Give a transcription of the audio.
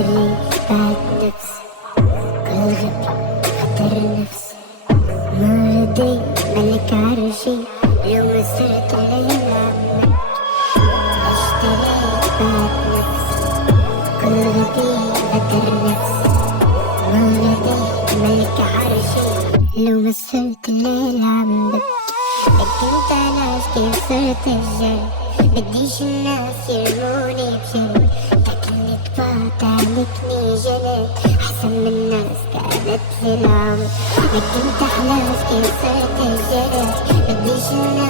تري بعد نفس كل غبي خطر نفس مرضي ملك عرشي لو ما صرت الليلة اشتريت بعد نفس كل غبي خطر نفس مرضي ملك عرشي لو ما صرت الليلة عم ببكي انت ناس كيف صرت الجاي بديش الناس يرموني بشي تاكلني طبعت عليكني جنت احسن من الناس كانت في العمر لك انت حلاس كيف صرت الجاي بديش الناس